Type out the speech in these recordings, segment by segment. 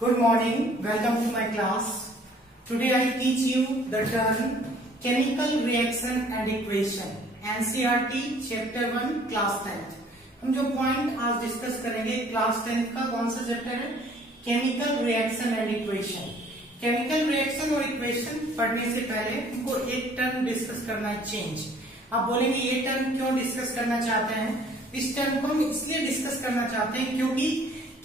Good morning, welcome to my class. Today I teach you the term chemical reaction and equation, NCERT chapter 1 class 10th. हम जो point आज discuss करेंगे class 10th का कौन सा chapter है? Chemical reaction and equation. Chemical reaction और equation पढ़ने से पहले हमको एक टर्म डिस्कस करना है, चेंज। आप बोलेंगे ये टर्म क्यों डिस्कस करना चाहते हैं? इस टर्म को हम इसलिए डिस्कस करना चाहते हैं क्योंकि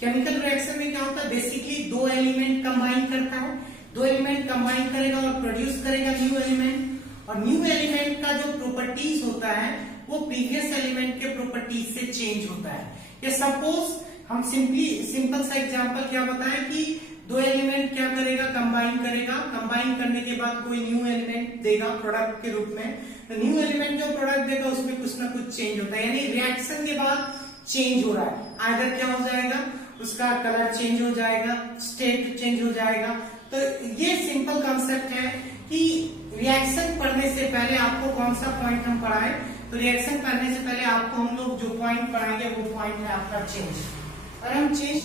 केमिकल रिएक्शन में क्या होता है, बेसिकली दो एलिमेंट कंबाइन करता है, दो एलिमेंट कंबाइन करेगा और प्रोड्यूस करेगा न्यू एलिमेंट, और न्यू एलिमेंट का जो प्रॉपर्टीज होता है वो प्रीवियस एलिमेंट के प्रॉपर्टीज से चेंज होता है। ये सपोज हम सिंपल सा एग्जांपल क्या बताएं कि दो एलिमेंट क्या करेगा, कंबाइन करेगा, कंबाइन करने के बाद कोई न्यू एलिमेंट देगा प्रोडक्ट के रूप में, तो न्यू एलिमेंट जो प्रोडक्ट देगा उसमें कुछ ना कुछ चेंज होता है, यानी रिएक्शन के बाद चेंज हो रहा है। आइदर क्या हो जाएगा, उसका कलर चेंज हो जाएगा, स्टेट चेंज हो जाएगा। तो ये सिंपल कॉन्सेप्ट है कि रिएक्शन पढ़ने से पहले आपको कौन सा पॉइंट हम पढ़ाए, तो रिएक्शन करने से पहले आपको हम लोग जो पॉइंट पढ़ाएंगे वो पॉइंट है आपका चेंज। और हम चेंज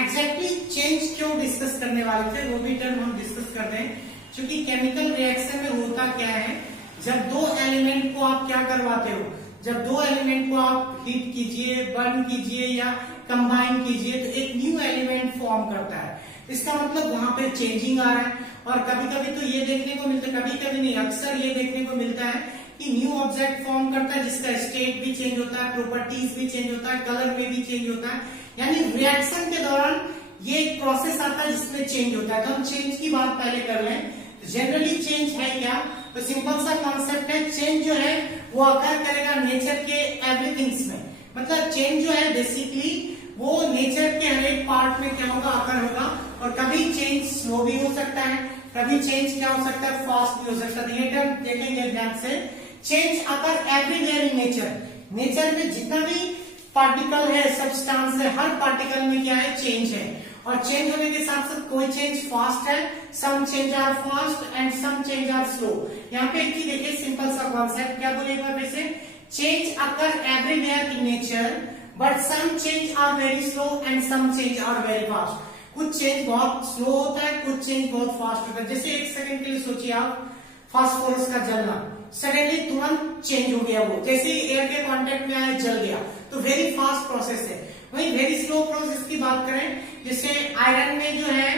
एग्जैक्टली चेंज क्यों डिस्कस करने वाले थे वो भी टर्म हम डिस्कस कर रहे हैं, क्योंकि केमिकल रिएक्शन में होता क्या है, जब दो एलिमेंट को आप क्या करवाते हो, जब दो एलिमेंट को आप हीट कीजिए, बर्न कीजिए या कंबाइन कीजिए तो एक न्यू एलिमेंट फॉर्म करता है। इसका मतलब वहां पे चेंजिंग आ रहा है। और कभी कभी तो ये देखने को मिलता है, कभी कभी नहीं, अक्सर ये देखने को मिलता है कि न्यू ऑब्जेक्ट फॉर्म करता है जिसका स्टेट भी चेंज होता है, प्रॉपर्टीज भी चेंज होता है, कलर में भी चेंज होता है, यानी रिएक्शन के दौरान ये एक प्रोसेस आता है जिसमें चेंज होता है। तो हम चेंज की बात पहले कर लें। जनरली चेंज है क्या, तो सिंपल सा कॉन्सेप्ट है, चेंज जो है वो अकर करेगा नेचर के एवरीथिंग्स में। मतलब चेंज जो है बेसिकली वो नेचर के हर एक पार्ट में क्या होगा, अकर होगा। और कभी चेंज स्लो भी हो सकता है, कभी चेंज क्या हो सकता है, फास्ट भी हो सकता है। ये टर्म देखेंगे ध्यान से, change occur everywhere in nature. Nature में जितना भी पार्टिकल है, सब्सटेंस है, हर पार्टिकल में क्या है, चेंज है। और चेंज होने के साथ साथ कोई चेंज फास्ट है, some change are fast and some change are slow. यहाँ पे एक चीज देखिए, सिंपल सा कॉन्सेप्ट क्या बोलेगा फिर से, change occur everywhere in nature but some change are very slow and some change are very fast. कुछ चेंज बहुत स्लो होता है, कुछ चेंज बहुत फास्ट होता है। जैसे एक सेकंड के लिए सोचिए आप, फास्फोरस का जलना, सडनली तुरंत चेंज हो गया, वो जैसे ही एयर के कांटेक्ट में आया जल गया, तो वेरी फास्ट प्रोसेस है। वही वेरी स्लो प्रोसेस की बात करें, जैसे आयरन में जो है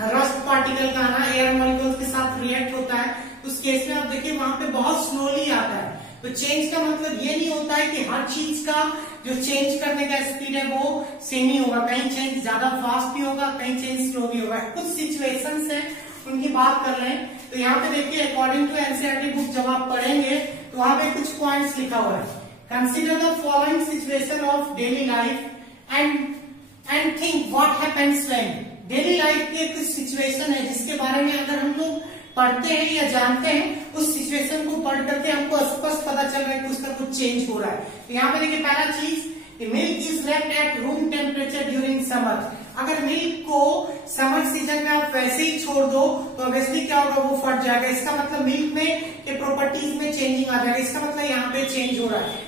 रस्ट पार्टिकल का ना एयर मॉलिक्यूल्स के साथ रिएक्ट होता है, उस केस में आप देखिए वहां पे बहुत स्लोली आता है। तो चेंज का मतलब ये नहीं होता है कि हर चीज का जो चेंज करने का स्पीड है वो सेम ही होगा, कहीं चेंज ज्यादा फास्ट भी होगा, कहीं चेंज स्लो भी होगा। कुछ सिचुएशंस है उनकी बात कर रहे हैं। तो यहाँ पे देखिए अकॉर्डिंग टू एनसीईआरटी बुक जब आप पढ़ेंगे तो वहां पे कुछ पॉइंट्स लिखा हुआ है, consider the following situation of daily life and think what happens when. Daily life की कुछ सिचुएशन है जिसके बारे में अगर हम लोग पढ़ते हैं या जानते हैं, उस सिचुएशन को पढ़ करके हमको स्पष्ट पता चल रहा है कुछ ना कुछ चेंज हो रहा है। तो यहाँ पे देखिए पहला चीज, milk is left at room temperature during summer. अगर मिल्क को समर सीजन में आप वैसे ही छोड़ दो तो ऑब्वियसली क्या होगा, वो फट जाएगा। इसका मतलब मिल्क में के प्रॉपर्टीज में चेंजिंग आ जाएगा। इसका मतलब यहाँ पे चेंज हो रहा है।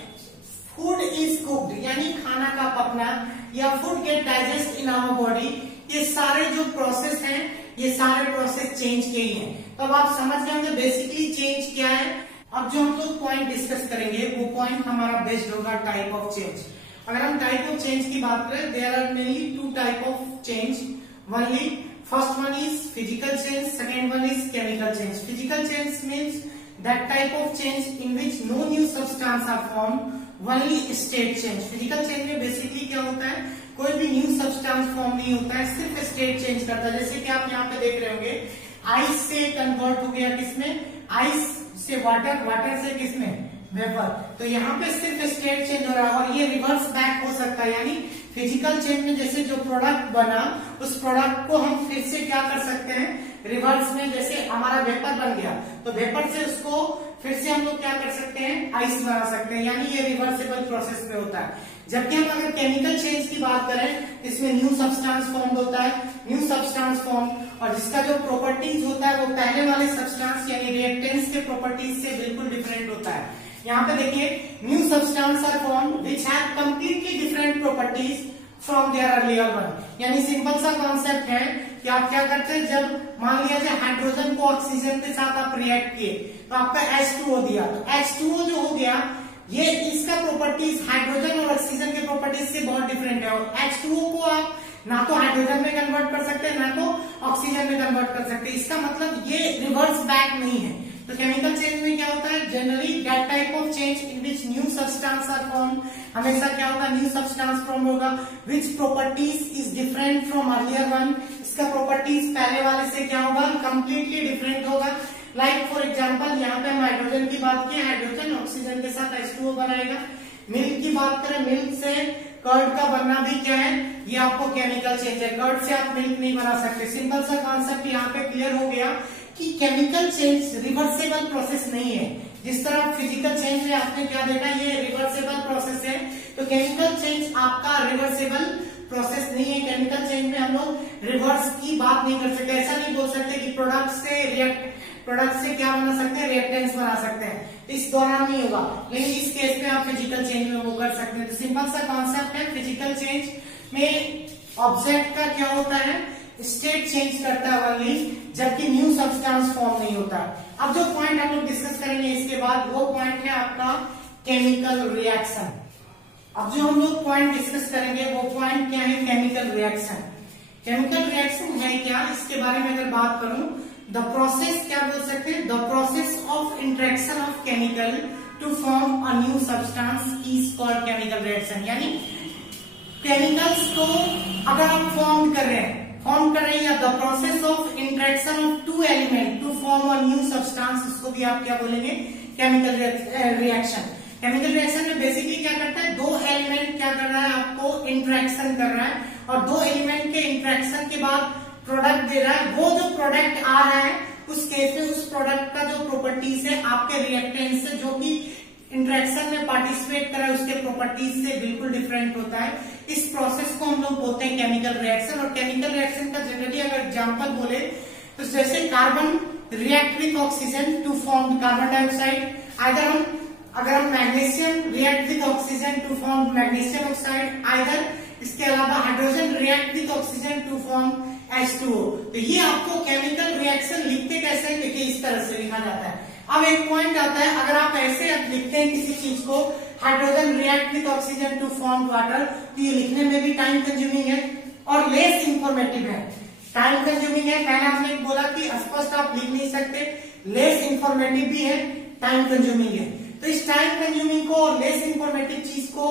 फूड इज कुक्ड, यानी खाना का पकना या food get digest in our body, ये सारे जो प्रोसेस हैं ये सारे प्रोसेस चेंज के ही हैं। तो अब आप समझ गए होंगे बेसिकली चेंज क्या है। अब जो हम लोग पॉइंट डिस्कस करेंगे वो पॉइंट हमारा बेस्ड होगा टाइप ऑफ चेंज। अगर हम टाइप ऑफ चेंज की बात करें, there are mainly two type of change. Only first one is physical change, second one is chemical change. Physical change means that type of change in which no new substance are formed, only state change. Physical change में basically क्या होता है, कोई भी new substance form नहीं होता है, सिर्फ स्टेट चेंज करता है। जैसे कि आप यहाँ पे देख रहे होंगे, आइस से कन्वर्ट हो गया किसमें, आइस से वाटर, वाटर से किसमें, वेपर। तो यहाँ पे सिर्फ स्टेट चेंज हो रहा है और ये रिवर्स बैक हो सकता है। यानी फिजिकल चेंज में जैसे जो प्रोडक्ट बना उस प्रोडक्ट को हम फिर से क्या कर सकते हैं, रिवर्स में, जैसे हमारा वेपर बन गया तो वेपर से उसको फिर से हम लोग क्या कर सकते हैं, आइस बना सकते हैं, यानी ये रिवर्सेबल प्रोसेस में होता है। जबकि हम अगर केमिकल चेंज की बात करें, इसमें न्यू सब्सटेंस फॉर्म होता है, न्यू सब्सटेंस फॉर्म, और जिसका जो प्रॉपर्टीज होता है वो पहले वाले सब्सटेंस यानी रिएक्टेंट्स के प्रॉपर्टीज से बिल्कुल डिफरेंट होता है। यहाँ पे देखिए, new substance are form which have completely different properties from their earlier one. यानी सिंपल सा कॉन्सेप्ट है कि आप क्या करते हैं, जब मान लिया जाए हाइड्रोजन को ऑक्सीजन के साथ आप रिएक्ट किए तो आपका H2O दिया, तो H2O जो हो गया ये इसका प्रॉपर्टीज हाइड्रोजन और ऑक्सीजन के प्रॉपर्टीज से बहुत डिफरेंट है। और H2O को आप ना तो हाइड्रोजन में कन्वर्ट कर सकते हैं ना तो ऑक्सीजन में कन्वर्ट कर सकते हैं। इसका मतलब ये रिवर्स बैक नहीं है। तो केमिकल चेंज में क्या होता है, generally that type of change in which new substance are form, हमेशा क्या होगा, न्यू सब्सटेंस फॉर्म होगा which properties is different from earlier one. इसका प्रॉपर्टीज पहले वाले से क्या होगा, कंप्लीटली डिफरेंट होगा। लाइक फॉर एग्जांपल यहाँ पे हम हाइड्रोजन की बात की, हाइड्रोजन ऑक्सीजन के साथ H2O बनाएगा। मिल्क की बात करें, मिल्क से कर्ड का बनना भी क्या है, ये आपको केमिकल चेंज है। कर्ड से आप मिल्क नहीं बना सकते। सिंपल सा कॉन्सेप्ट यहाँ पे क्लियर हो गया कि केमिकल चेंज रिवर्सेबल प्रोसेस नहीं है। जिस तरह फिजिकल चेंज में आपने क्या देखा, ये रिवर्सेबल प्रोसेस है, तो केमिकल चेंज आपका रिवर्सेबल प्रोसेस नहीं है। केमिकल चेंज में हम लोग रिवर्स की बात नहीं कर सकते। ऐसा नहीं बोल सकते कि प्रोडक्ट से क्या बना सकते हैं, रिएक्टेंट्स बना सकते हैं, इस दौरान नहीं होगा। लेकिन इस केस में आप फिजिकल चेंज में वो कर सकते हैं। तो सिंपल सा कॉन्सेप्ट है, फिजिकल चेंज में ऑब्जेक्ट का क्या होता है, स्टेट चेंज करता है ओनली, जबकि न्यू सब्सटेंस फॉर्म नहीं होता। अब जो पॉइंट हम लोग डिस्कस करेंगे इसके बाद, वो पॉइंट है आपका केमिकल रिएक्शन। अब जो हम लोग पॉइंट डिस्कस करेंगे वो पॉइंट क्या है, केमिकल रिएक्शन। केमिकल रिएक्शन है क्या, इसके बारे में अगर बात करूं, द प्रोसेस क्या बोल सकते हैं, the process of interaction of chemical to form a new substance is called chemical reaction. यानी केमिकल्स को अगर आप फॉर्म कर रहे हैं या the process of interaction of two element to form a new substance, इसको भी आप क्या बोलेंगे, केमिकल रिएक्शन। केमिकल रिएक्शन में बेसिकली क्या करता है, दो एलिमेंट क्या कर रहा है, आपको इंटरेक्शन कर रहा है, और दो एलिमेंट के इंटरेक्शन के बाद प्रोडक्ट दे रहा है। वो जो प्रोडक्ट आ रहा है उस केस में उस प्रोडक्ट का जो प्रॉपर्टीज है आपके रिएक्टेंट से, जो कि इंटरेक्शन में पार्टिसिपेट कर रहा है, उसके प्रॉपर्टीज से बिल्कुल डिफरेंट होता है। इस प्रोसेस को हम लोग बोलते हैं केमिकल रिएक्शन। और केमिकल रिएक्शन का जनरली अगर एग्जांपल बोले तो जैसे carbon react with oxygen to form carbon dioxide, अगर हम magnesium react with oxygen to form magnesium oxide, either इसके अलावा hydrogen react with oxygen to form H2O। तो ये आपको केमिकल रिएक्शन लिखते कैसे हैं, देखिए इस तरह से लिखा जाता है। अब एक पॉइंट आता है, अगर आप ऐसे लिखते हैं किसी चीज को, hydrogen react with oxygen to form water, तो ये लिखने में भी टाइम कंज्यूमिंग है और लेस इंफॉर्मेटिव है। टाइम कंज्यूमिंग है, पहले हमने बोला कि स्पष्ट आप लिख नहीं सकते, लेस इंफॉर्मेटिव भी है, टाइम कंज्यूमिंग है। तो इस टाइम कंज्यूमिंग को और लेस इंफॉर्मेटिव चीज को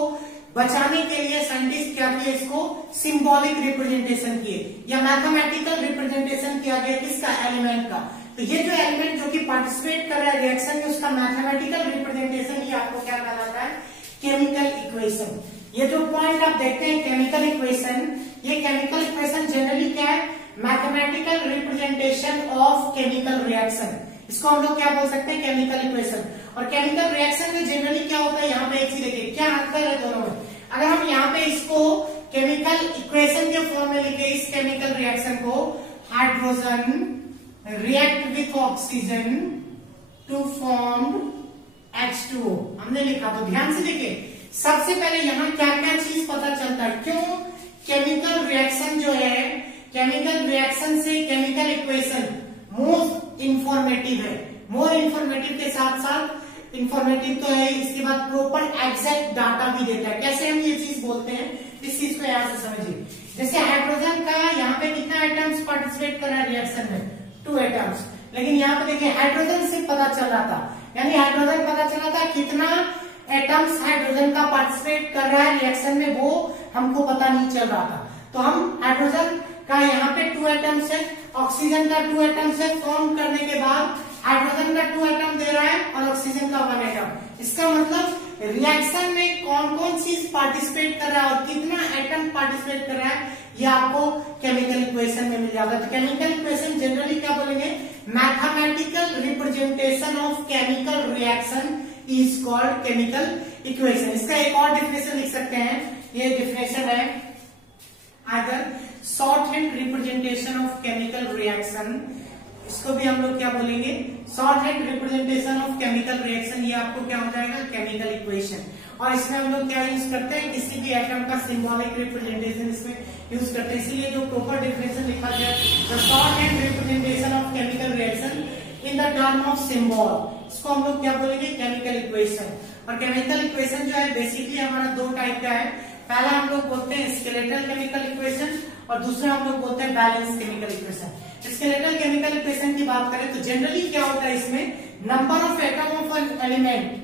बचाने के लिए साइंटिस्ट क्या किए, इसको सिंबॉलिक रिप्रेजेंटेशन किए या मैथमेटिकल रिप्रेजेंटेशन किया गया किसका, एलिमेंट का। तो ये जो एलिमेंट जो कि पार्टिसिपेट कर रहा है रिएक्शन में, उसका मैथमेटिकल रिप्रेजेंटेशन ही आपको क्या कहलाता है, केमिकल इक्वेशन। ये जो पॉइंट आप देखते हैं केमिकल इक्वेशन, ये केमिकल इक्वेशन जनरली क्या है, mathematical representation of chemical reaction. इसको हम लोग क्या बोल सकते हैं, केमिकल इक्वेशन। और केमिकल रिएक्शन में जनरली क्या होता है, यहाँ पे एक चीज देखिए क्या अंतर है दोनों में। अगर हम यहाँ पे इसको केमिकल इक्वेशन के फॉर्म में लिखे, इस केमिकल रिएक्शन को, hydrogen react with oxygen to form H2O हमने लिखा, तो ध्यान से देखिए सबसे पहले यहाँ क्या क्या चीज पता चलता है। क्यों, केमिकल रिएक्शन जो है, केमिकल रिएक्शन से केमिकल इक्वेशन मोस्ट इंफॉर्मेटिव है। मोर इंफॉर्मेटिव के साथ साथ इंफॉर्मेटिव तो है, इसके बाद प्रॉपर एग्जैक्ट डाटा भी देता है। कैसे हम ये चीज बोलते हैं, इस चीज को यहाँ से समझिए। जैसे हाइड्रोजन का यहाँ पे कितना एटम्स पार्टिसिपेट कर रहा है रिएक्शन में, 2 एटम्स, लेकिन यहाँ पे देखिए हाइड्रोजन से पता चल रहा था, यानी हाइड्रोजन पता चला था कितना एटम्स हाइड्रोजन का पार्टिसिपेट कर रहा है रिएक्शन में, वो हमको पता नहीं चल रहा था। तो हम हाइड्रोजन का यहाँ पे 2 एटम्स है, ऑक्सीजन का 2 एटम्स है, फॉर्म करने के बाद हाइड्रोजन का 2 एटम दे रहा है और ऑक्सीजन का 1 एटम। इसका मतलब रिएक्शन में कौन कौन चीज पार्टिसिपेट कर रहा है और कितना एटम पार्टिसिपेट कर रहा है, ये आपको केमिकल इक्वेशन में मिल जाएगा। तो केमिकल इक्वेशन जनरली क्या बोलेंगे, mathematical representation of chemical reaction is called chemical equation. इसका एक और डिफिनेशन लिख सकते हैं, ये डिफिनेशन है अगर short hand representation of chemical reaction, इसको भी हम लोग क्या बोलेंगे, short hand representation of chemical reaction, ये आपको क्या हो जाएगा, केमिकल इक्वेशन। और इसमें हम लोग क्या यूज करते हैं, किसी भी एटम का सिंबॉलिक रिप्रेजेंटेशन इसमें यूज करते हैं। इसीलिए जो प्रॉपर डेफिनेशन लिखा गया, the short hand representation of chemical reaction in the term of symbol, इसको हम लोग क्या बोलेंगे, केमिकल इक्वेशन। और केमिकल इक्वेशन जो है बेसिकली हमारा दो टाइप का है। पहला हम लोग बोलते हैं स्केलेटल केमिकल इक्वेशन और दूसरा हम लोग बोलते हैं balance chemical equation. Skeletal chemical equation की बात करें तो जनरली क्या होता है, इसमें number of atom of an element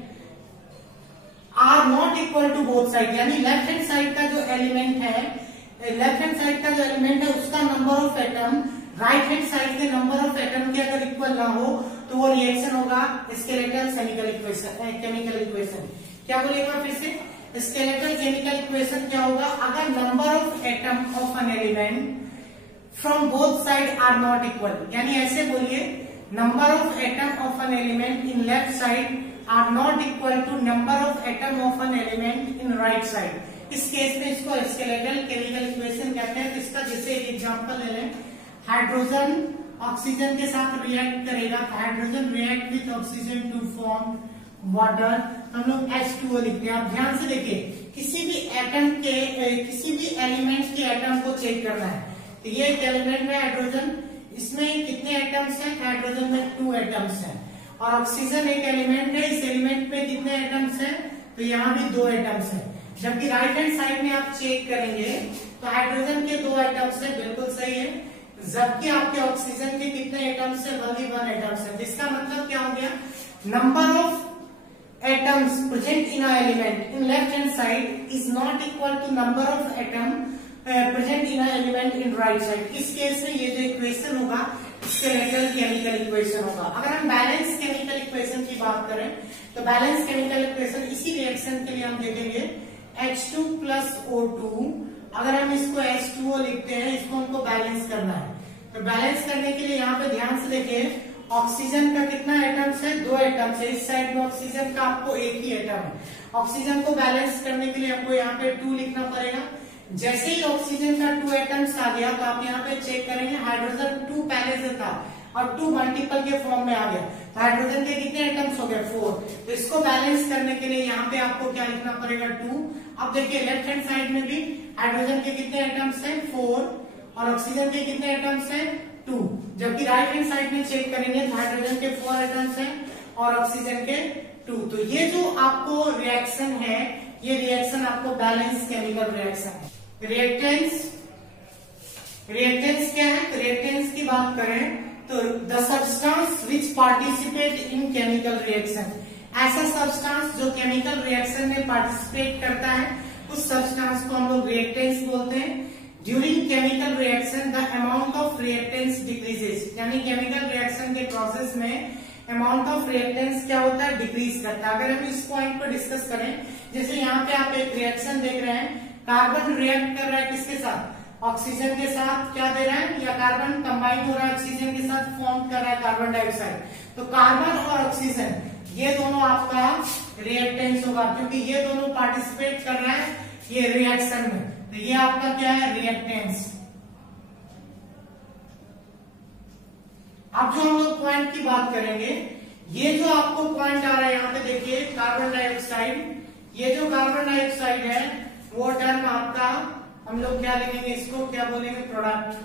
are not equal to both side, यानी लेफ्ट हैंड साइड का जो एलिमेंट है, लेफ्ट हैंड साइड का जो एलिमेंट है उसका number of atom right hand side के नंबर ऑफ एटम के अगर इक्वल ना हो तो वो रिएक्शन होगा skeletal chemical equation, chemical equation. क्या बोलेगा फिर से, स्केलेटल केमिकल इक्वेशन क्या होगा, अगर number of atom of an element from both side are not equal, यानी ऐसे बोलिए number of atom of an element in left side are not equal to number of atom of an element in right side. इस case में इसको skeletal chemical equation कहते हैं। तो इसका जैसे एग्जांपल ले लें, हाइड्रोजन ऑक्सीजन के साथ रिएक्ट करेगा, hydrogen react with oxygen to form water, हम लोग H2O लिखते हैं। आप ध्यान से देखिए, किसी भी एटम के किसी भी एलिमेंट के एटम को चेक करना है। तो ये एक एलिमेंट है हाइड्रोजन, इसमें कितने एटम्स हैं, हाइड्रोजन में 2 एटम्स हैं। और ऑक्सीजन एक एलिमेंट है, इस एलिमेंट में कितने एटम्स हैं, तो यहाँ भी 2 एटम्स हैं। जबकि राइट हैंड साइड में आप चेक करेंगे तो हाइड्रोजन के 2 एटम्स है, बिल्कुल सही है। जबकि आपके ऑक्सीजन के कितने एटम्स है, ओनली 1 एटम्स है। जिसका मतलब क्या हो गया, number of atoms present in an element in left hand side is not equal to number of atom present in an element in right side। इस केस में ये जो इक्वेशन होगा स्केलेटल केमिकल इक्वेशन होगा। अगर हम बैलेंस केमिकल इक्वेशन की बात करें तो बैलेंस केमिकल इक्वेशन इसी रिएक्शन के लिए हम देखेंगे H2 plus O2। अगर हम इसको H2O लिखते हैं, इसको हमको बैलेंस करना है। तो बैलेंस करने के लिए यहाँ पे ध्यान से देखिए, ऑक्सीजन का कितना एटम्स है, 2 एटम्स है। इस साइड में ऑक्सीजन का आपको एक ही एटम है। ऑक्सीजन को बैलेंस करने के लिए आपको यहाँ पे 2 लिखना पड़ेगा। जैसे ही ऑक्सीजन का 2 एटम्स आ गया तो आप यहाँ पे चेक करेंगे, हाइड्रोजन 2 पहले से था और 2 मल्टीपल के फॉर्म में आ गया, तो हाइड्रोजन के कितने एटम्स हो गए, 4। तो इसको बैलेंस करने के लिए यहाँ पे आपको क्या लिखना पड़ेगा, 2। अब देखिए लेफ्ट हैंड साइड में भी हाइड्रोजन के कितने एटम्स है, 4 और ऑक्सीजन के कितने एटम्स है, 2। जबकि राइट हैंड साइड में चेक करेंगे तो हाइड्रोजन के 4 एटम्स हैं और ऑक्सीजन के 2। तो ये जो आपको रिएक्शन है, ये रिएक्शन आपको बैलेंस केमिकल रिएक्शन है। रिएक्टेंस क्या है, रिएक्टेंस की बात करें तो the substance which participate in chemical reaction, ऐसा सब्सटेंस जो केमिकल रिएक्शन में पार्टिसिपेट करता है, उस सब्सटेंस को हम लोग रिएक्टेंस बोलते हैं। During chemical reaction the amount of reactance decreases, यानी केमिकल रिएक्शन के प्रोसेस में अमाउंट ऑफ रिएक्टेंस क्या होता है, डिक्रीज करता है। अगर हम इस पॉइंट पर डिस्कस करें, जैसे यहाँ पे आप एक रिएक्शन देख रहे हैं, कार्बन रिएक्ट कर रहा है किसके साथ, ऑक्सीजन के साथ, क्या दे रहा है, या कार्बन कंबाइन हो रहा है ऑक्सीजन के साथ, फॉर्म कर रहा है कार्बन डाइऑक्साइड। तो कार्बन और ऑक्सीजन ये दोनों आपका रिएक्टेंस होगा, क्योंकि ये दोनों पार्टिसिपेट कर रहा है ये रिएक्शन में, तो ये आपका क्या है, रिएक्टेंस। अब जो हम लोग पॉइंट की बात करेंगे, ये जो आपको पॉइंट आ रहा है यहाँ पे देखिए, कार्बन डाइऑक्साइड, ये जो कार्बन डाइऑक्साइड है वो टर्म आपका हम लोग क्या लिखेंगे, इसको क्या बोलेंगे, प्रोडक्ट।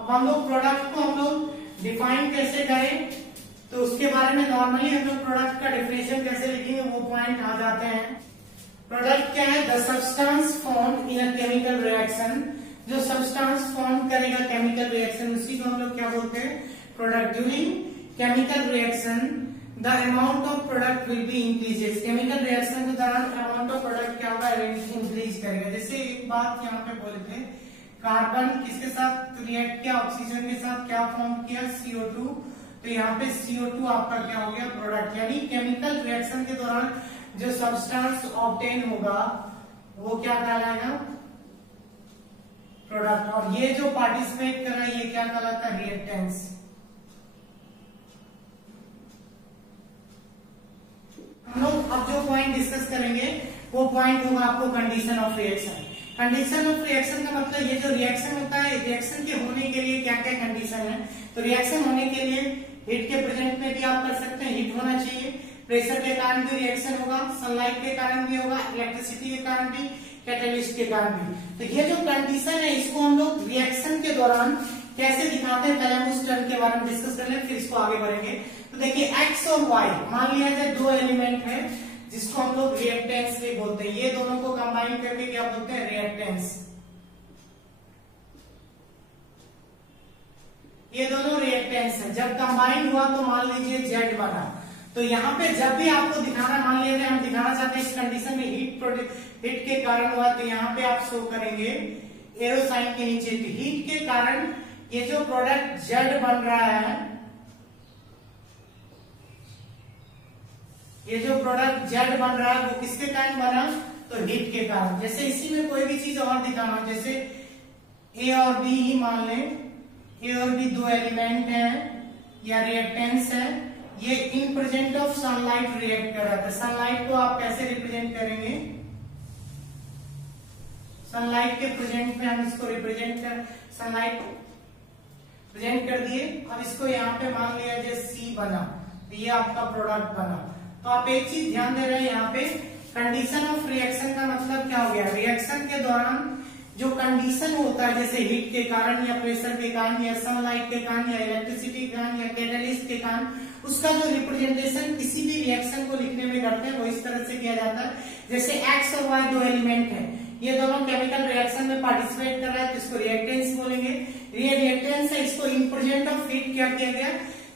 अब हम लोग प्रोडक्ट को हम लोग डिफाइन कैसे करें, तो उसके बारे में नॉर्मली हम लोग प्रोडक्ट का डेफिनेशन कैसे लिखेंगे वो पॉइंट आ जाते हैं। प्रोडक्ट क्या है, the substance form in a chemical reaction, जो सब्सटेंस फॉर्म करेगा केमिकल रिएक्शन, उसी को हम लोग क्या बोलते हैं, product. During chemical reaction the amount of product will be increases, chemical reaction के दौरान अमाउंट ऑफ प्रोडक्ट क्या होगा, इंक्रीज करेगा। जैसे एक बात यहाँ पे बोले थे, कार्बन किसके साथ रिएक्ट किया, ऑक्सीजन के साथ, क्या फॉर्म किया, CO2, तो यहाँ पे CO2 आपका क्या हो गया, प्रोडक्ट। यानी केमिकल रिएक्शन के दौरान जो सब्सटेंस ऑब्टेन होगा वो क्या कहलाएगा, प्रोडक्ट। और ये जो पार्टिसिपेट कर रहा है ये क्या कहलाता है, रिएक्टेंस। हम लोग अब जो पॉइंट डिस्कस करेंगे वो पॉइंट होगा आपको condition of reaction. Condition of reaction का मतलब ये जो रिएक्शन होता है, रिएक्शन के होने के लिए क्या क्या कंडीशन है। तो रिएक्शन होने के लिए हीट के प्रेजेंट में भी आप कर सकते हैं, हीट होना चाहिए, प्रेशर के कारण भी रिएक्शन होगा, सनलाइट के कारण भी होगा, इलेक्ट्रिसिटी के कारण भी, कैटेलिस्ट के कारण भी। तो ये जो कंडीशन है इसको हम लोग रिएक्शन के दौरान कैसे दिखाते हैं, पहले हम उस टर्म के बारे में डिस्कस कर लें, फिर इसको आगे बढ़ेंगे। तो देखिए एक्स और वाई मान लिया जाए दो एलिमेंट है जिसको हम लोग रिएक्टेंस भी बोलते हैं, ये दोनों को कंबाइन करके क्या बोलते हैं, रिएक्टेंस। ये दोनों रिएक्टेंस है, जब कंबाइन हुआ तो मान लीजिए जेड बना। तो यहाँ पे जब भी आपको दिखाना, मान लीजिए हम दिखाना चाहते हैं इस कंडीशन में हीट के कारण हुआ, तो यहाँ पे आप शो करेंगे एरो साइन के नीचे हीट के कारण ये जो प्रोडक्ट जेड बन रहा है, ये जो प्रोडक्ट जेड बन रहा है वो किसके कारण बना, तो हीट के कारण। जैसे इसी में कोई भी चीज और दिखाना, जैसे ए और बी ही मान लें, ए और बी दो एलिमेंट है या रिएक्टेंस है, ये in present of sunlight react कर रहा था। सनलाइट को आप कैसे रिप्रेजेंट करेंगे, सनलाइट के प्रेजेंट में हम इसको रिप्रेजेंट कर, सनलाइट प्रेजेंट कर दिए। अब इसको यहाँ पे मान लिया जाए सी बना, तो ये आपका प्रोडक्ट बना। तो आप एक चीज ध्यान दे रहे हैं यहाँ पे, कंडीशन ऑफ रिएक्शन का मतलब क्या हो गया, रिएक्शन के दौरान जो कंडीशन होता है, जैसे हीट के कारण या प्रेशर के कारण या सनलाइट के कारण या इलेक्ट्रिसिटी के कारण या कैटेलिस्ट के कारण, उसका जो रिप्रेजेंटेशन किसी भी रिएक्शन को लिखने में करते हैं वो इस तरह से किया जाता है। जैसे एक्स और वाई दो एलिमेंट है, ये दोनों केमिकल रिएक्शन में पार्टिसिपेट कर रहा है, तो इसको रिएक्टेंस बोलेंगे। ये रिएक्टेंस है, इसको इन प्रेजेंट ऑफ हीट क्या किया गया,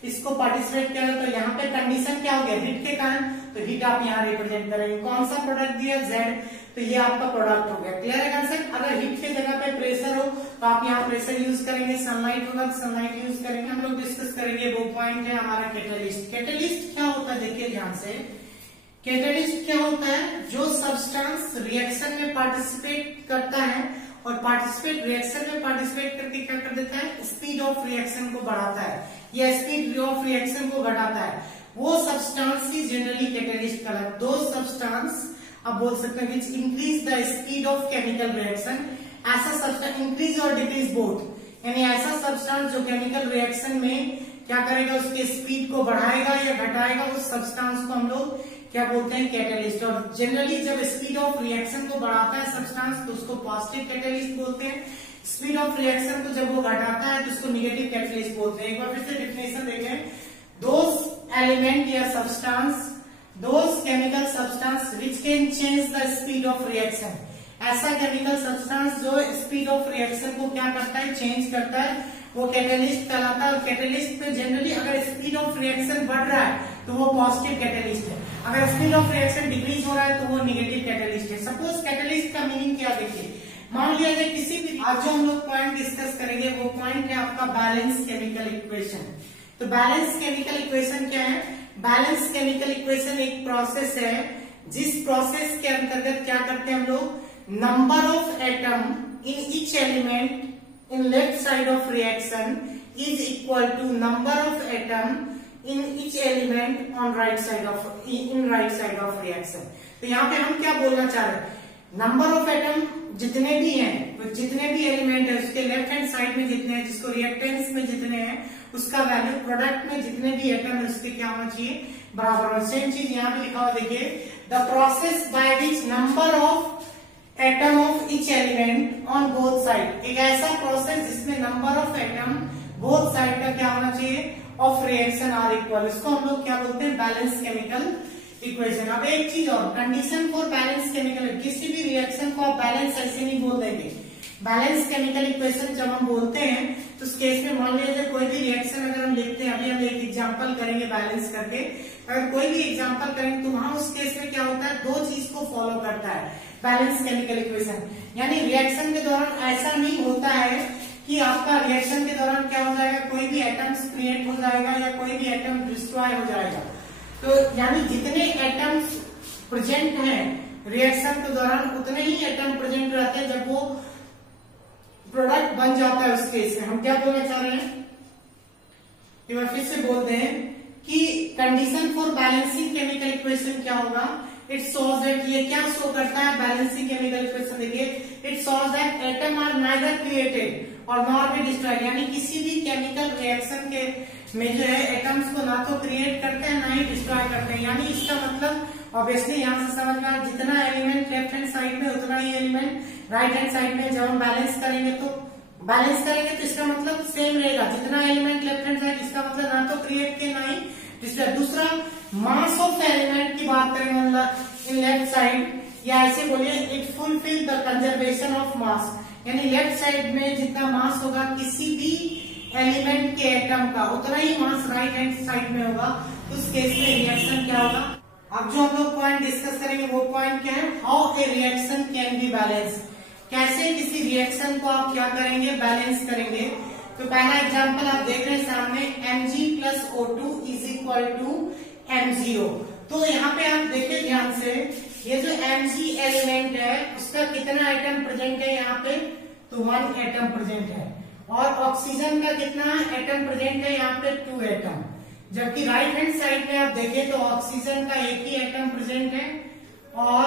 इसको पार्टिसिपेट किया गया। तो यहाँ पे कंडीशन क्या हो गया, हीट के कारण, तो हीट आप यहाँ रिप्रेजेंट करेंगे। कौन सा प्रोडक्ट दिया, जेड, तो ये आपका प्रोडक्ट हो गया। क्लियर है कंसेप्ट। अगर हीट के जगह पे प्रेशर हो तो आप यहाँ प्रेशर यूज करेंगे, सनलाइट होगा तो सनलाइट यूज करेंगे। हम लोग डिस्कस करेंगे, वो पॉइंट है हमारा कैटेलिस्ट। कैटेलिस्ट क्या होता है, देखिए ध्यान से, कैटेलिस्ट क्या होता है, जो सब्सटेंस रिएक्शन में पार्टिसिपेट करता है और पार्टिसिपेट रिएक्शन में पार्टिसिपेट करके क्या कर देता है, स्पीड ऑफ रिएक्शन को बढ़ाता है या स्पीड ऑफ रिएक्शन को घटाता है, वो सब्सटेंस ही जनरली कैटेलिस्ट कहलाता है। दो सब्सटेंस आप बोल सकते हैं which increase the speed of chemical reaction, ऐसा सब्सटेंस इंक्रीज और डिक्रीज बोथ, यानी ऐसा सब्सटेंस जो केमिकल रिएक्शन में क्या करेगा, उसके स्पीड को बढ़ाएगा या घटाएगा, उस सब्सटेंस को हम लोग क्या बोलते हैं, कैटेलिस्ट। और जनरली जब स्पीड ऑफ रिएक्शन को बढ़ाता है सब्सटेंस तो उसको पॉजिटिव कैटेलिस्ट बोलते हैं, स्पीड ऑफ रिएक्शन को जब वो घटाता है तो उसको निगेटिव कैटेलिस्ट बोलते हैं। एक बार फिर से डिफिनेशन देखें, दोज एलिमेंट या substance, those chemical substance which can change the speed of reaction, ऐसा केमिकल सब्सटेंस जो स्पीड ऑफ रिएक्शन को क्या करता है, चेंज करता है, वो कैटेलिस्ट कहलाता है। और कैटेलिस्ट पे जनरली अगर स्पीड ऑफ रिएक्शन बढ़ रहा है तो वो पॉजिटिव कैटेलिस्ट है, अगर स्पीड ऑफ रिएक्शन डिक्रीज हो रहा है तो वो निगेटिव कैटेलिस्ट है। सपोज कैटेलिस्ट का मीनिंग क्या, देखिए मान लिया जाए किसी भी, आज जो हम लोग पॉइंट डिस्कस करेंगे वो पॉइंट है आपका बैलेंस केमिकल इक्वेशन। तो बैलेंस केमिकल इक्वेशन क्या है, बैलेंस केमिकल इक्वेशन एक प्रोसेस है जिस प्रोसेस के अंतर्गत क्या करते हैं हम लोग, number of atom in each element in left side of reaction is equal to number of atom in each element on right side of, in right side of reaction. तो यहाँ पे हम क्या बोलना चाह रहे हैं, नंबर ऑफ एटम जितने भी हैं, तो जितने भी एलिमेंट है उसके लेफ्ट हैंड साइड में जितने हैं, जिसको रिएक्टेंस में जितने हैं उसका वैल्यू प्रोडक्ट में जितने भी एटम है उसके क्या होना चाहिए, बराबर होना। सेम चीज यहाँ पे लिखा हुआ देखिए, the process by which number of atom of each element on both side, एक ऐसा प्रोसेस जिसमें number of atom both side का क्या होना चाहिए, ऑफ रिएक्शन आर इक्वल, इसको हम लोग क्या बोलते हैं, बैलेंस केमिकल इक्वेशन। अब एक चीज और, कंडीशन फॉर बैलेंस केमिकल, किसी भी रिएक्शन को आप बैलेंस ऐसे नहीं बोल देंगे। बैलेंस केमिकल इक्वेशन जब हम बोलते हैं तो उस केस में मान लीजिए कोई भी रिएक्शन अगर हम लिखते हैं, अभी हम एक एग्जांपल करेंगे बैलेंस करके, अगर कोई भी एग्जांपल करेंगे तो वहां उस केस में क्या होता है, दो चीज को फॉलो करता है बैलेंस केमिकल इक्वेशन। यानी रिएक्शन के दौरान ऐसा नहीं होता है कि आपका रिएक्शन के दौरान क्या हो जाएगा, कोई भी एटम्स क्रिएट हो जाएगा या कोई भी एटम डिस्ट्रॉय हो जाएगा। तो यानी जितने एटम्स प्रेजेंट हैं रिएक्शन के दौरान उतने ही एटम प्रेजेंट रहते हैं जब वो प्रोडक्ट बन जाता है। उस केस में हम क्या बोलना चाह रहे हैं, फिर से बोलते हैं कि condition for balancing chemical equation क्या होगा, इट शोज दैट, ये क्या शो करता है बैलेंसिंग केमिकल इक्वेशन, देखिए it shows that atom are neither created और नॉर बी डिस्ट्रॉयड, यानी किसी भी केमिकल रिएक्शन के में जो है एटम्स को ना तो क्रिएट करते हैं ना ही डिस्ट्रॉय करते हैं। यानी इसका मतलब ऑब्वियसली यहाँ से समझ में आया, जितना एलिमेंट लेफ्ट हैंड साइड में उतना ही एलिमेंट राइट हैंड साइड में। जब हम बैलेंस करेंगे तो इसका मतलब सेम रहेगा, जितना एलिमेंट लेफ्ट हैंड साइड, इसका मतलब ना तो क्रिएट के ना ही डिस्ट्रॉय। दूसरा, मास ऑफ एलिमेंट की बात करें मतलब इन लेफ्ट साइड, या ऐसे बोलिए it fulfil the conservation of mass, यानी लेफ्ट साइड में जितना मास होगा किसी भी एलिमेंट के एटम का उतना ही मास राइट हैंड साइड में होगा। उस केस में रिएक्शन क्या होगा। अब जो हम लोग पॉइंट डिस्कस करेंगे वो पॉइंट क्या है, how a reaction can be balance, कैसे किसी रिएक्शन को आप क्या करेंगे बैलेंस करेंगे। तो पहला एग्जांपल आप देख रहे हैं सामने, Mg plus O2 is equal to M0। तो यहाँ पे आप देखिए ध्यान से, ये जो Mg एलिमेंट है उसका कितना एटम प्रेजेंट है यहाँ पे, तो 1 एटम प्रेजेंट है, और ऑक्सीजन का कितना एटम प्रेजेंट है यहाँ पे 2 एटम। जबकि राइट हैंड साइड में आप देखें तो ऑक्सीजन का एक ही एटम प्रेजेंट है और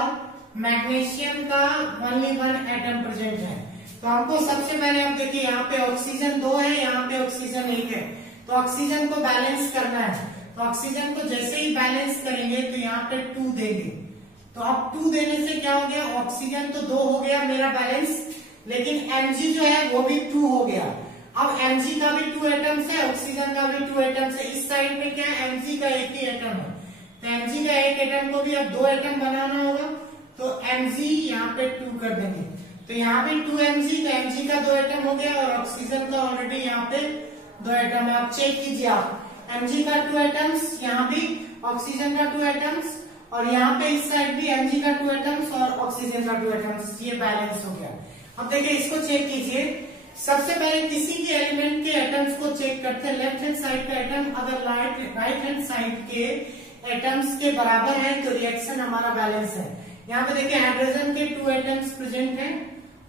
मैग्नीशियम का ओनली 1 एटम प्रेजेंट है। तो हमको सबसे पहले हम देखिए यहाँ पे ऑक्सीजन 2 है, यहाँ पे ऑक्सीजन 1 है, तो ऑक्सीजन को बैलेंस करना है। तो ऑक्सीजन को जैसे ही बैलेंस करेंगे तो यहाँ पे 2 देंगे, तो अब 2 देने से क्या हो गया, ऑक्सीजन तो 2 हो गया मेरा बैलेंस, लेकिन Mg जो है वो भी 2 हो गया। अब Mg का भी 2 एटम्स है, ऑक्सीजन का भी 2 एटम्स है, इस साइड में क्या है Mg का एक ही एटम है, तो Mg का एक एटम को भी अब 2 एटम बनाना होगा, तो Mg यहाँ पे 2 कर देंगे, तो यहाँ पे 2 Mg, तो Mg का 2 एटम हो गया और ऑक्सीजन का ऑलरेडी यहाँ पे 2 एटम है। आप चेक कीजिए, आप Mg का 2 एटम्स, यहाँ भी ऑक्सीजन का 2 एटम्स, और यहाँ पे इस साइड भी Mg का 2 एटम्स और ऑक्सीजन का 2 एटम्स, ये बैलेंस हो गया। अब देखिए इसको चेक कीजिए, सबसे पहले किसी भी एलिमेंट के एटम्स को चेक करते हैं। लेफ्ट हैंड साइड का एटम अगर राइट हैंड साइड के एटम्स के बराबर है तो रिएक्शन हमारा बैलेंस है। यहाँ पे देखिए हाइड्रोजन के 2 एटम्स प्रेजेंट हैं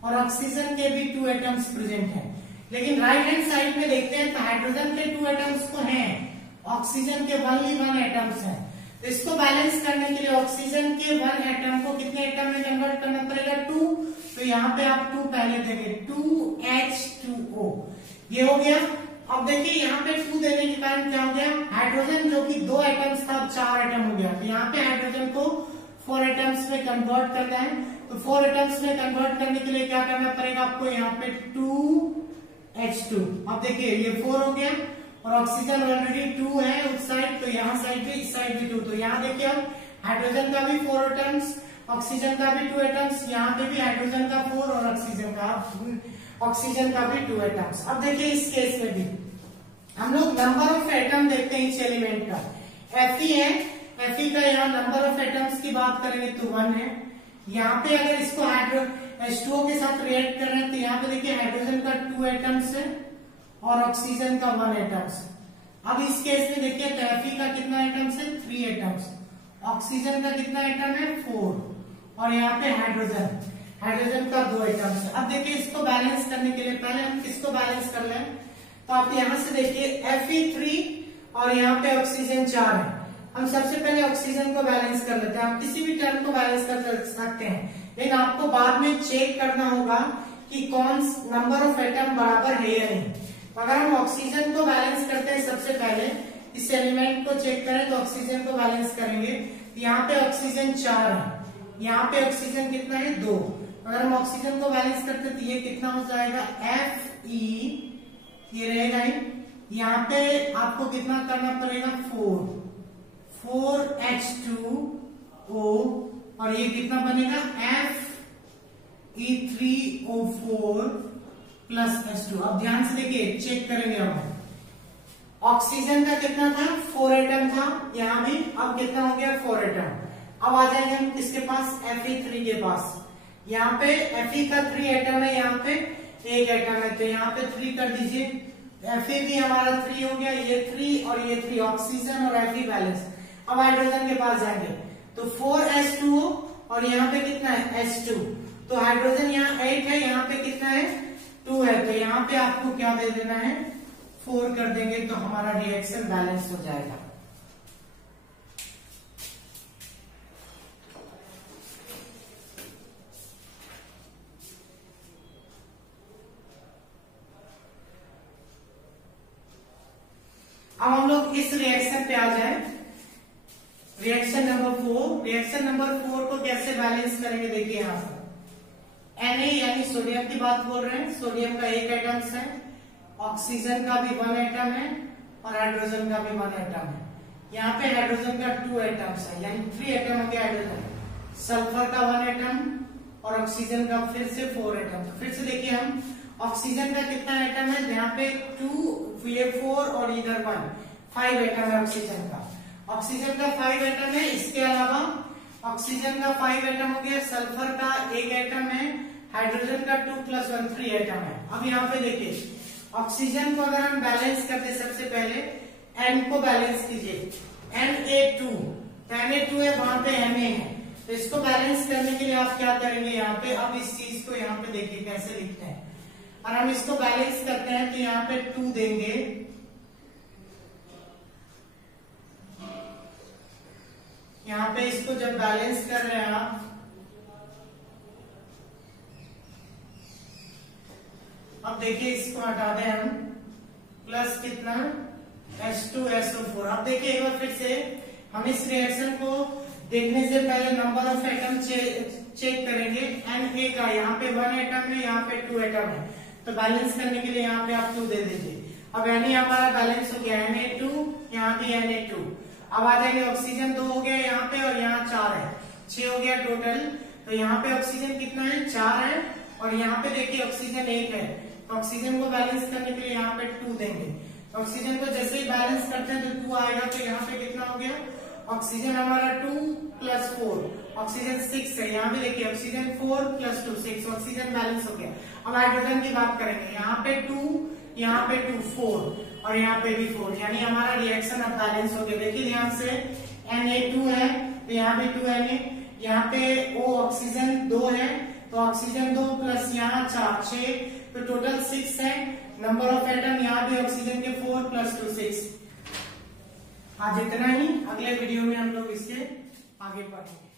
और ऑक्सीजन के भी 2 एटम्स प्रेजेंट हैं, लेकिन राइट हैंड साइड में देखते हैं तो हाइड्रोजन के 2 एटम्स तो हैं, ऑक्सीजन के ओनली 1 एटम्स हैं। तो इसको बैलेंस करने के लिए ऑक्सीजन के 1 एटम को कितने एटम में कन्वर्ट करना पड़ेगा, 2, तो यहाँ पे आप 2 पहले देंगे, 2H2O, ये हो गया। अब देखिए यहाँ पे 2 देने के कारण क्या हो गया, हाइड्रोजन जो कि 2 एटम्स था 4 एटम हो गया, तो यहाँ पे हाइड्रोजन को 4 एटम्स में कन्वर्ट करना है। तो 4 एटम्स में कन्वर्ट करने के लिए क्या करना पड़ेगा आपको, यहाँ पे 2H2, अब देखिए ये 4 हो गया और ऑक्सीजन ऑलरेडी 2 है उस साइड, तो यहाँ साइड भी इस साइड भी 2, तो यहाँ देखिए अब हाइड्रोजन का भी 4 एटम्स, ऑक्सीजन का भी 2 एटम्स, यहाँ पे भी हाइड्रोजन का 4 और ऑक्सीजन का भी 2 एटम्स। अब देखिए इस केस में भी हम लोग नंबर ऑफ एटम देखते हैं इस एलिमेंट का, Fe है, Fe का यहाँ नंबर ऑफ एटम्स की बात करेंगे तो 1 है। यहाँ पे अगर इसको H2O के साथ रिएक्ट कर रहे हैं तो यहाँ पे देखिए हाइड्रोजन का 2 एटम्स है और ऑक्सीजन का 1 एटम्स। अब इस केस में देखिए तो Fe का कितना एटम्स है, 3 एटम्स, ऑक्सीजन का कितना एटम है, 4, और यहाँ पे हाइड्रोजन का 2 एटम्स है। अब देखिए इसको बैलेंस करने के लिए पहले हम किसको बैलेंस कर लें, तो आप यहाँ से देखिए Fe3 और यहाँ पे ऑक्सीजन 4 है। हम सबसे पहले ऑक्सीजन को बैलेंस कर लेते हैं, आप किसी भी टर्म को बैलेंस कर सकते हैं, लेकिन आपको बाद में चेक करना होगा कि कौन नंबर ऑफ एटम बराबर है या नहीं। अगर हम ऑक्सीजन को बैलेंस करते हैं, सबसे पहले इस एलिमेंट को चेक करें तो ऑक्सीजन को बैलेंस करेंगे, यहाँ पे ऑक्सीजन 4 है, यहाँ पे ऑक्सीजन कितना है, 2। अगर हम ऑक्सीजन को बैलेंस करते तो ये कितना हो जाएगा, Fe, ये रहेगा ही, यहाँ पे आपको कितना करना पड़ेगा, 4H2O, और ये कितना बनेगा, Fe3O4 प्लस H2। अब ध्यान से देखिए चेक करेंगे, अब ऑक्सीजन का कितना था, 4 एटम था यहाँ भी, अब कितना हो गया, 4 एटम। अब आ जाएंगे हम किसके पास, Fe3 के पास। यहाँ पे Fe का 3 एटम है, यहाँ पे 1 एटम है, तो यहाँ पे 3 कर दीजिए, Fe भी हमारा 3 हो गया, ये 3 और ये 3, ऑक्सीजन और Fe बैलेंस। अब हाइड्रोजन के पास जाएंगे तो 4H2O और यहाँ पे कितना है, H2, तो हाइड्रोजन यहाँ 8 है, यहाँ पे कितना है, 2 है, तो यहाँ पे आपको क्या दे देना है, 4 कर देंगे, तो हमारा रिएक्शन बैलेंस हो जाएगा। अब हम लोग इस रिएक्शन पे आ जाए, रिएक्शन नंबर 4। रिएक्शन नंबर 4 को कैसे बैलेंस करेंगे, देखिए यहां पर Na यानी सोडियम की बात बोल रहे हैं। सोडियम का एक एटम्स है, ऑक्सीजन का भी 1 एटम है और हाइड्रोजन का भी 1 एटम है। यहाँ पे हाइड्रोजन का 2 एटम्स है, यानी 3 एटम हो गया हाइड्रोजन। सल्फर का 1 एटम और ऑक्सीजन का फिर से 4 एटम। तो फिर से देखिए हम ऑक्सीजन का कितना एटम है, यहाँ पे 2, ये 4 और इधर 1, 5 एटम है ऑक्सीजन का। ऑक्सीजन का 5 एटम है। इसके अलावा ऑक्सीजन का 5 एटम हो गया, सल्फर का 1 एटम है, हाइड्रोजन का 2 + 1 3 एटम है। अब यहाँ पे देखिए ऑक्सीजन को अगर हम बैलेंस करते, सबसे पहले N को बैलेंस कीजिए, Na2, तो Na2 है, वहां पे Na है। तो इसको बैलेंस करने के लिए आप क्या करेंगे, यहाँ पे अब इस चीज को यहाँ पे देखिए कैसे लिखते हैं। और हम इसको बैलेंस करते हैं तो यहाँ पे 2 देंगे, यहाँ पे इसको जब बैलेंस कर रहे हैं आप, अब देखिए इसको हटा दें हम, प्लस कितना H2SO4। अब देखिए एक बार फिर से हम इस रिएक्शन को देखने से पहले नंबर ऑफ एटम चेक करेंगे। Na का यहाँ पे 1 एटम है, यहाँ पे 2 एटम है, तो बैलेंस करने के लिए यहाँ पे आप 2 दे दीजिए। अब Na हमारा बैलेंस हो गया, Na2, यहाँ पे Na2। अब आ जाएंगे ऑक्सीजन 2 हो गया यहाँ पे और यहाँ 4 है, 6 हो गया टोटल। तो यहाँ पे ऑक्सीजन कितना है, 4 है, और यहाँ पे देखिए ऑक्सीजन 1 है। तो ऑक्सीजन को बैलेंस करने के लिए यहाँ पे 2 देंगे। ऑक्सीजन को जैसे ही बैलेंस करते हैं तो 2 आएगा, तो यहाँ पे कितना हो गया, ऑक्सीजन हमारा 2 + 4, ऑक्सीजन 6 है। यहाँ पे देखिए ऑक्सीजन 4 + 2 6, ऑक्सीजन बैलेंस हो गया। अब हाइड्रोजन की बात करेंगे, यहाँ पे 2, यहाँ पे 2 4 और यहाँ पे भी 4, यानी हमारा रिएक्शन अब बैलेंस हो गया। देखिए ध्यान से Na2 है तो यहाँ पे 2 Na, यहाँ पे O ऑक्सीजन 2 है तो ऑक्सीजन 2 प्लस यहाँ 4 6, तो टोटल 6 है। नंबर ऑफ एटम यहाँ भी ऑक्सीजन के 4 + 2 6। आज इतना ही, अगले वीडियो में हम लोग इसके आगे पढ़ेंगे।